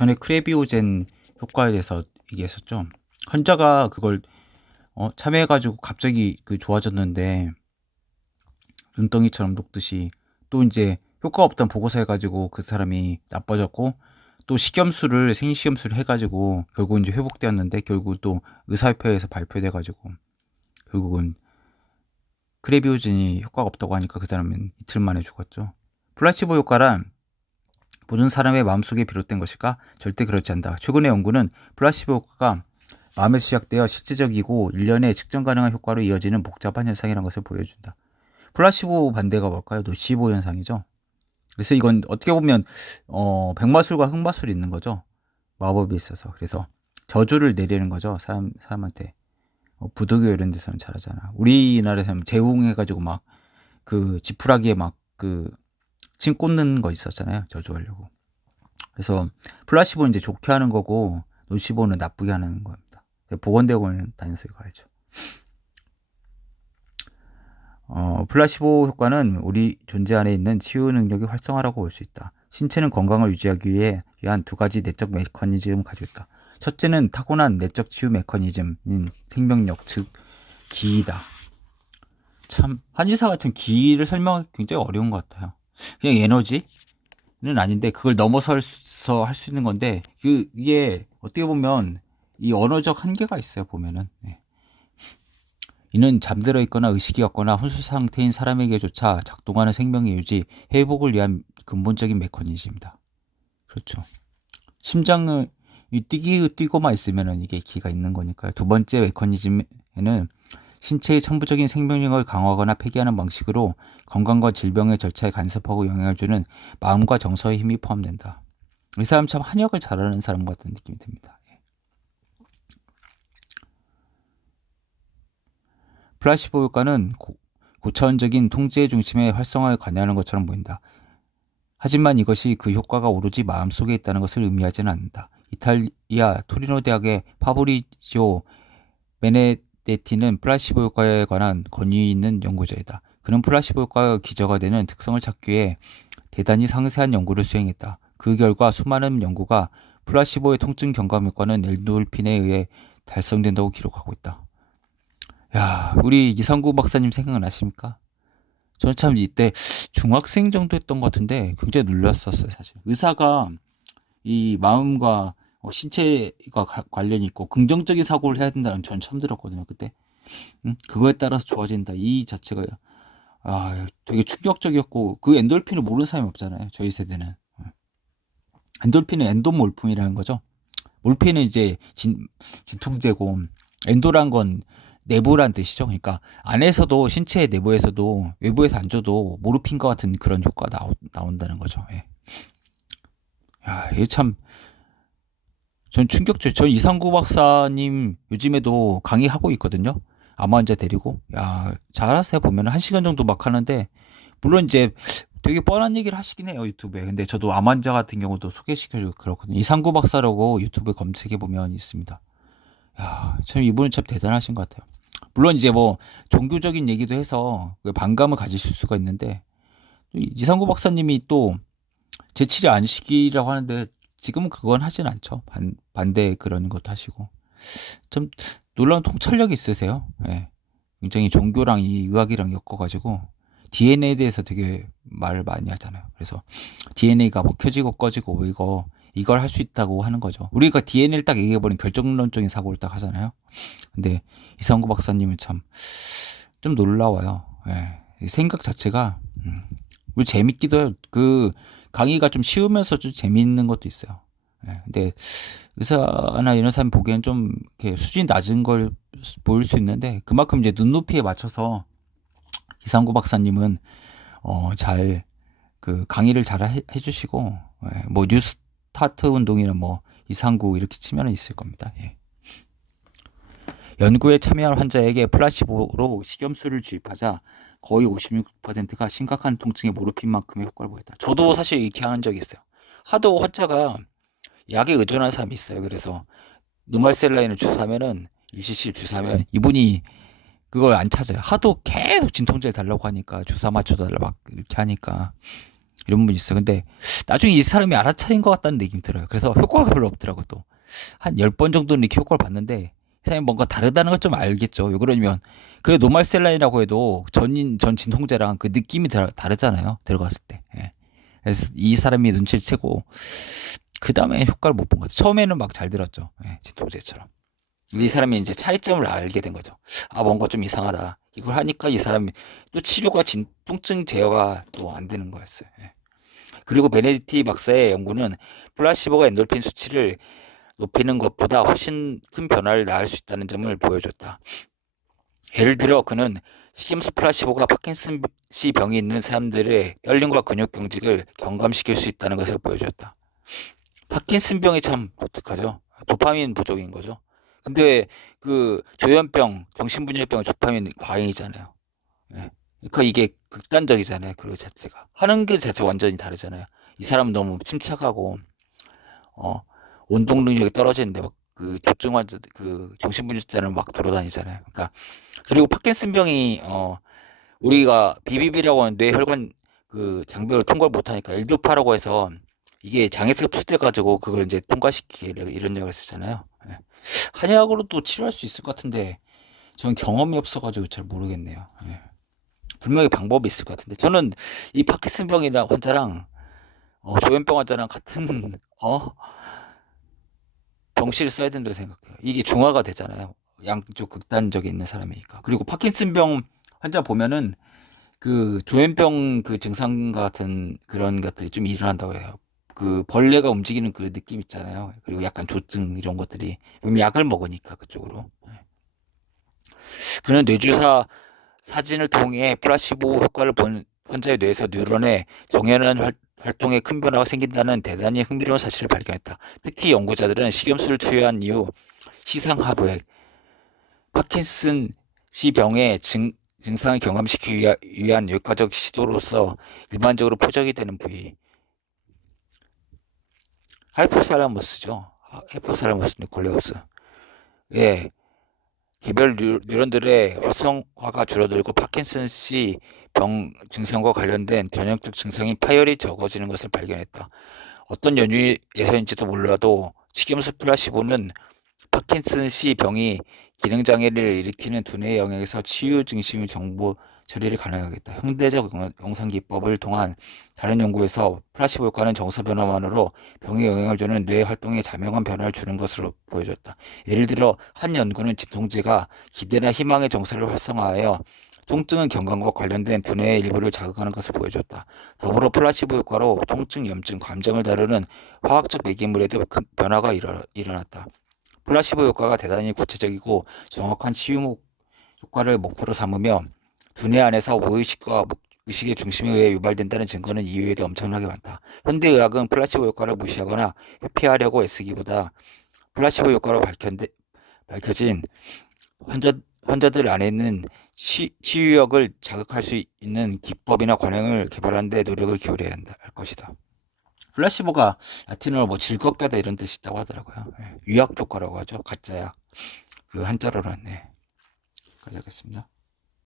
전에 크레비오젠 효과에 대해서 얘기했었죠. 환자가 그걸 참여해가지고 갑자기 좋아졌는데 눈덩이처럼 녹듯이 또 이제 효과 없다는 보고서 해가지고 그 사람이 나빠졌고 또 생식염수를 해가지고 결국 이제 회복되었는데 결국 또 의사협회에서 발표돼가지고 결국은 크레비오젠이 효과가 없다고 하니까 그 사람은 이틀 만에 죽었죠. 플라시보 효과란 모든 사람의 마음속에 비롯된 것일까? 절대 그렇지 않다. 최근의 연구는 플라시보 효과가 마음에서 시작되어 실제적이고 1년에 측정 가능한 효과로 이어지는 복잡한 현상이라는 것을 보여준다. 플라시보 반대가 뭘까요? 노시보 현상이죠. 그래서 이건 어떻게 보면 백마술과 흑마술이 있는 거죠. 마법이 있어서. 그래서 저주를 내리는 거죠. 사람한테. 부득이 이런 데서는 잘하잖아. 우리나라에서는 재웅해가지고 막 지푸라기에 침 꽂는 거 있었잖아요. 저주하려고. 그래서 플라시보는 이제 좋게 하는 거고 노시보는 나쁘게 하는 겁니다. 보건대학원을 다녀서 이거 알죠. 플라시보 효과는 우리 존재 안에 있는 치유 능력의 활성화라고 볼 수 있다. 신체는 건강을 유지하기 위한 두 가지 내적 메커니즘을 가지고 있다. 첫째는 타고난 내적 치유 메커니즘인 생명력, 즉 기이다. 참 한의사 같은 기를 설명하기 굉장히 어려운 것 같아요. 그냥 에너지는 아닌데 그걸 넘어서서 할 수 있는 건데 이게 어떻게 보면 이 언어적 한계가 있어요. 보면은 이는 잠들어 있거나 의식이 없거나 혼수 상태인 사람에게조차 작동하는 생명의 유지, 회복을 위한 근본적인 메커니즘이다. 그렇죠. 심장을 뛰고만 있으면 이게 기가 있는 거니까요. 두 번째 메커니즘에는 신체의 천부적인 생명력을 강화하거나 폐기하는 방식으로 건강과 질병의 절차에 간섭하고 영향을 주는 마음과 정서의 힘이 포함된다. 이 사람 참 한약을 잘하는 사람 같은 느낌이 듭니다. 플라시보 효과는 고차원적인 통제의 중심의 활성화에 관여하는 것처럼 보인다. 하지만 이것이 그 효과가 오로지 마음속에 있다는 것을 의미하지는 않는다. 이탈리아 토리노 대학의 파브리지오 베네데티는 플라시보 효과에 관한 권위 있는 연구자이다. 그는 플라시보 효과가 기저가 되는 특성을 찾기 위해 대단히 상세한 연구를 수행했다. 그 결과 수많은 연구가 플라시보의 통증 경감 효과는 엔도르핀에 의해 달성된다고 기록하고 있다. 야, 우리 이상구 박사님 생각나십니까? 저는 참 이때 중학생 정도 했던 것 같은데 굉장히 놀랐었어요, 사실. 의사가 이 마음과 신체가 관련이 있고 긍정적인 사고를 해야 된다는 전 처음 들었거든요, 그때. 그거에 따라서 좋아진다. 이 자체가 되게 충격적이었고 그 엔돌핀을 모르는 사람이 없잖아요, 저희 세대는. 엔돌핀은 엔도몰핀이라는 거죠. 몰핀은 이제 진통제고 엔도란 건 내부란 뜻이죠. 그러니까 안에서도 신체 내부에서도 외부에서 안 줘도 모르핀과 같은 그런 효과가 나온다는 거죠. 예. 야, 이게 참 전 충격적. 전 이상구 박사님 요즘에도 강의하고 있거든요. 암 환자 데리고. 야, 잘하세요. 보면 1시간 정도 막 하는데 물론 이제 되게 뻔한 얘기를 하시긴 해요, 유튜브에. 근데 저도 암 환자 같은 경우도 소개시켜주고 그렇거든요. 이상구 박사라고 유튜브에 검색해 보면 있습니다. 야, 참 이분은 참 대단하신 것 같아요. 물론 이제 뭐 종교적인 얘기도 해서 반감을 가지실 수가 있는데 이상구 박사님이 또 제7의 안식이라고 하는데 지금은 그건 하진 않죠. 반대 그런 것도 하시고 좀 놀라운 통찰력이 있으세요. 예. 굉장히 종교랑 이 의학이랑 엮어가지고 DNA에 대해서 되게 말을 많이 하잖아요. 그래서 DNA가 뭐 켜지고 꺼지고 이걸 할 수 있다고 하는 거죠. 우리가 DNA를 딱 얘기해버린 결정론적인 사고를 딱 하잖아요. 근데 이상구 박사님은 참 좀 놀라워요. 예. 생각 자체가 재밌기도 해요. 그 강의가 좀 쉬우면서 좀 재밌는 것도 있어요. 예. 근데 의사나 이런 사람 보기엔 좀 이렇게 수준이 낮은 걸 보일 수 있는데 그만큼 이제 눈높이에 맞춰서 이상구 박사님은 잘 강의를 잘 해주시고 뭐 뉴스타트 운동이나 뭐 이상구 이렇게 치면 있을 겁니다. 예. 연구에 참여한 환자에게 플라시보로 식염수를 주입하자 거의 56%가 심각한 통증에 모르핀만큼의 효과를 보였다. 저도 사실 이렇게 한 적이 있어요. 하도 환자가 약에 의존한 사람이 있어요. 그래서 느말셀라인을 주사하면은 일시실 주사하면 이분이 그걸 안 찾아요. 하도 계속 진통제를 달라고 하니까 주사 맞춰달라 막 이렇게 하니까 이런 분이 있어요. 근데 나중에 이 사람이 알아차린 것 같다는 느낌이 들어요. 그래서 효과가 별로 없더라고. 또 한 10번 정도는 이렇게 효과를 봤는데 이 사람이 뭔가 다르다는 걸 좀 알겠죠. 왜 그러냐면 그래 노말셀란이라고 해도 전 진통제랑 그 느낌이 다르잖아요. 들어갔을 때. 예. 그래서 이 사람이 눈치를 채고 그 다음에 효과를 못 본 거죠. 처음에는 막 잘 들었죠. 예, 진통제처럼. 이 사람이 이제 차이점을 알게 된 거죠. 아, 뭔가 좀 이상하다. 이걸 하니까 이 사람이 또 치료가 통증 제어가 또 안 되는 거였어요. 예. 그리고 베네디티 박사의 연구는 플라시보가 엔돌핀 수치를 높이는 것보다 훨씬 큰 변화를 낳을 수 있다는 점을 보여줬다. 예를 들어 그는 식염수 플라시보가 파킨슨씨 병이 있는 사람들의 혈림과 근육 경직을 경감시킬 수 있다는 것을 보여줬다. 파킨슨병이 참 독특하죠. 도파민 부족인 거죠. 근데 그 조현병, 정신분열병 도파민 과잉이잖아요. 예. 그러니까 이게 극단적이잖아요. 그 자체가 하는 게 자체 완전히 다르잖아요. 이 사람은 너무 침착하고 운동 능력이 떨어지는데 막 그 조증 환자, 그 정신분열자는 막 돌아다니잖아요. 그러니까 그리고 파킨슨병이 우리가 BBB라고 하는 뇌혈관 그 장벽을 통과를 못하니까 L-도파라고 해서 이게 장에서 흡수돼가지고 그걸 이제 통과시키려 이런 약을 쓰잖아요. 예. 한약으로도 치료할 수 있을 것 같은데 저는 경험이 없어가지고 잘 모르겠네요. 예. 분명히 방법이 있을 것 같은데 저는 이 파킨슨병이랑 환자랑 조현병 환자랑 같은 병실을 써야 된다고 생각해요. 이게 중화가 되잖아요. 양쪽 극단적에 있는 사람이니까. 그리고 파킨슨병 환자 보면은 그 조현병 그 증상 같은 그런 것들이 좀 일어난다고 해요. 그 벌레가 움직이는 그 느낌 있잖아요. 그리고 약간 조증 이런 것들이 약을 먹으니까 그쪽으로. 그는 뇌주사 사진을 통해 플라시보 효과를 본 환자의 뇌에서 뉴런의 정연한 활동에 큰 변화가 생긴다는 대단히 흥미로운 사실을 발견했다. 특히 연구자들은 식염수를 투여한 이후 시상하부액, 파킨슨씨 병의 증상을 경감시키기 위한 외과적 시도로서 일반적으로 표적이 되는 부위, 하이포살라무스죠. 하이포살라무스 뉴클레우스. 예, 개별 뉴런들의 활성화가 줄어들고 파킨슨씨 병 증상과 관련된 전형적 증상이 파열이 적어지는 것을 발견했다. 어떤 연유에서인지도 몰라도 식염수 플라시보는 파킨슨씨 병이 기능장애를 일으키는 두뇌 영역에서 치유 중심의 정보 처리를 가능하겠다. 현대적 영상 기법을 통한 다른 연구에서 플라시보 효과는 정서 변화만으로 병에 영향을 주는 뇌 활동에 자명한 변화를 주는 것으로 보여졌다. 예를 들어 한 연구는 진통제가 기대나 희망의 정서를 활성화하여 통증은 경감과 관련된 두뇌의 일부를 자극하는 것을 보여줬다. 더불어 플라시보 효과로 통증, 염증, 감정을 다루는 화학적 매개물에도 큰 변화가 일어났다. 플라시보 효과가 대단히 구체적이고 정확한 치유 효과를 목표로 삼으며 두뇌 안에서 무의식과 의식의 중심에 의해 유발된다는 증거는 이외에도 엄청나게 많다. 현대의학은 플라시보 효과를 무시하거나 회피하려고 애쓰기보다 플라시보 효과로 밝혀진 환자들 안에는 치유력을 자극할 수 있는 기법이나 관행을 개발하는 데 노력을 기울여야 할 것이다. 플라시보가 라틴어로 뭐 즐겁게 하다 이런 뜻이 있다고 하더라고요. 예. 유약 효과라고 하죠. 가짜약. 그 한자로는. 네. 가져가겠습니다.